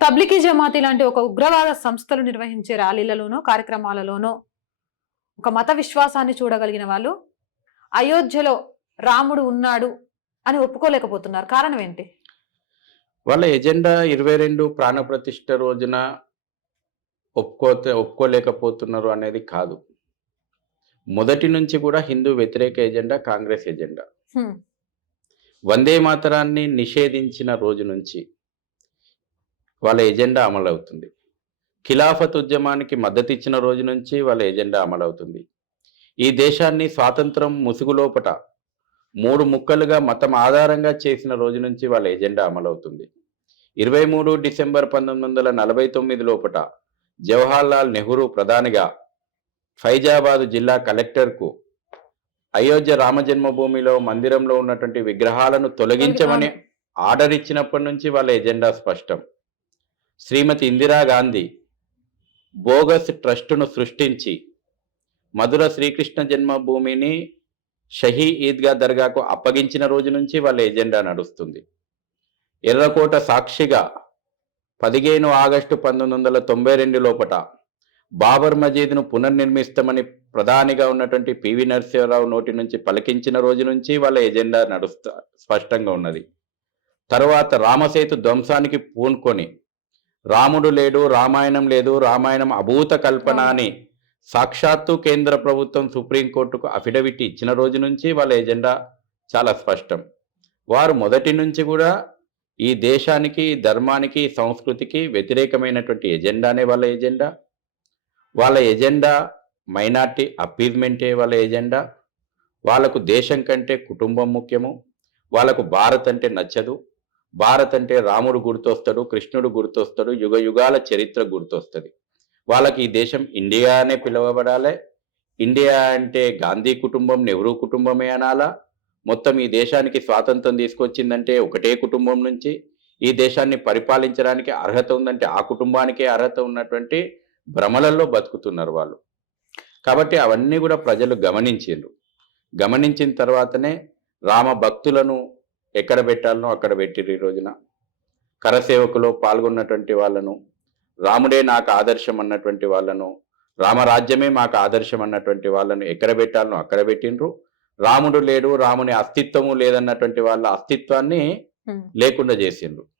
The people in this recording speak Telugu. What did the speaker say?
తబ్లికీ జమాతీ లాంటి ఒక ఉగ్రవాద సంస్థలు నిర్వహించే ర్యాలీలలోనో కార్యక్రమాలలోనో ఒక మత విశ్వాసాన్ని చూడగలిగిన వాళ్ళు అయోధ్యలో రాముడు ఉన్నాడు అని ఒప్పుకోలేకపోతున్నారు. కారణం ఏంటి? వాళ్ళ ఎజెండా 22 ప్రాణప్రతిష్ఠ రోజున ఒప్పుకోలేకపోతున్నారు అనేది కాదు. మొదటి నుంచి కూడా హిందూ వ్యతిరేక ఎజెండా కాంగ్రెస్ ఎజెండా. హ్మ్. వందే మాతరాన్ని నిషేధించిన రోజు నుంచి వాళ్ళ ఎజెండా అమలవుతుంది. ఖిలాఫత్ ఉద్యమానికి మద్దతు ఇచ్చిన రోజు నుంచి వాళ్ళ ఎజెండా అమలవుతుంది. ఈ దేశాన్ని స్వాతంత్రం ముసుగులోపట 3 ముక్కలుగా మతం ఆధారంగా చేసిన రోజు నుంచి వాళ్ళ ఎజెండా అమలవుతుంది. 23 డిసెంబర్ 1949 లోపట జవహర్లాల్ నెహ్రూ ప్రధానిగా ఫైజాబాద్ జిల్లా కలెక్టర్కు అయోధ్య రామజన్మభూమిలో మందిరంలో ఉన్నటువంటి విగ్రహాలను తొలగించమని ఆర్డర్ ఇచ్చినప్పటి నుంచి వాళ్ళ ఎజెండా స్పష్టం. శ్రీమతి ఇందిరాగాంధీ బోగస్ ట్రస్టును సృష్టించి మధుర శ్రీకృష్ణ జన్మభూమిని షహీ ఈద్గా దర్గాకు అప్పగించిన రోజు నుంచి వాళ్ళ ఎజెండా నడుస్తుంది. ఎర్రకోట సాక్షిగా 15 ఆగస్టు 1992 లోపట బాబర్ మజీద్ను పునర్నిర్మిస్తామని ప్రధానిగా ఉన్నటువంటి పివి నరసింహారావు నోటి నుంచి పలికించిన రోజు నుంచి వాళ్ళ ఎజెండా స్పష్టంగా ఉన్నది. తర్వాత రామసేతు ధ్వంసానికి పూనుకొని రాముడు లేడు, రామాయణం లేదు, రామాయణం అభూత కల్పన అని సాక్షాత్తు కేంద్ర ప్రభుత్వం సుప్రీంకోర్టుకు అఫిడవిట్ ఇచ్చిన రోజు నుంచి వాళ్ళ ఎజెండా చాలా స్పష్టం. వారు మొదటి నుంచి కూడా ఈ దేశానికి, ధర్మానికి, సంస్కృతికి వ్యతిరేకమైనటువంటి ఎజెండానే వాళ్ళ ఎజెండా. వాళ్ళ ఎజెండా మైనార్టీ అపీజ్మెంటే వాళ్ళ ఎజెండా. వాళ్ళకు దేశం కంటే కుటుంబం ముఖ్యము. వాళ్ళకు భారత్ అంటే నచ్చదు. భారత్ అంటే రాముడు గుర్తొస్తాడు, కృష్ణుడు గుర్తొస్తాడు, యుగ యుగాల చరిత్ర గుర్తొస్తుంది. వాళ్ళకి ఈ దేశం ఇండియా అనే పిలువబడాలి. ఇండియా అంటే గాంధీ కుటుంబం, నెహ్రూ కుటుంబమే అనాలా. మొత్తం ఈ దేశానికి స్వాతంత్రం తీసుకొచ్చిందంటే ఒకటే కుటుంబం నుంచి, ఈ దేశాన్ని పరిపాలించడానికి అర్హత ఉందంటే ఆ కుటుంబానికే అర్హత ఉన్నటువంటి భ్రమలలో బతుకుతున్నారు వాళ్ళు. కాబట్టి అవన్నీ కూడా ప్రజలు గమనించారు. గమనించిన తర్వాతనే రామ భక్తులను ఎక్కడ పెట్టాలనో అక్కడ పెట్టిరు. ఈ రోజున కరసేవకులో పాల్గొన్నటువంటి వాళ్ళను, రాముడే నాకు ఆదర్శం అన్నటువంటి వాళ్ళను, రామరాజ్యమే మాకు ఆదర్శం అన్నటువంటి వాళ్ళను ఎక్కడ పెట్టాలనో అక్కడ పెట్టిండ్రు. రాముడు లేడు, రాముని అస్తిత్వము లేదన్నటువంటి వాళ్ళ అస్తిత్వాన్ని లేకుండా చేసిండ్రు.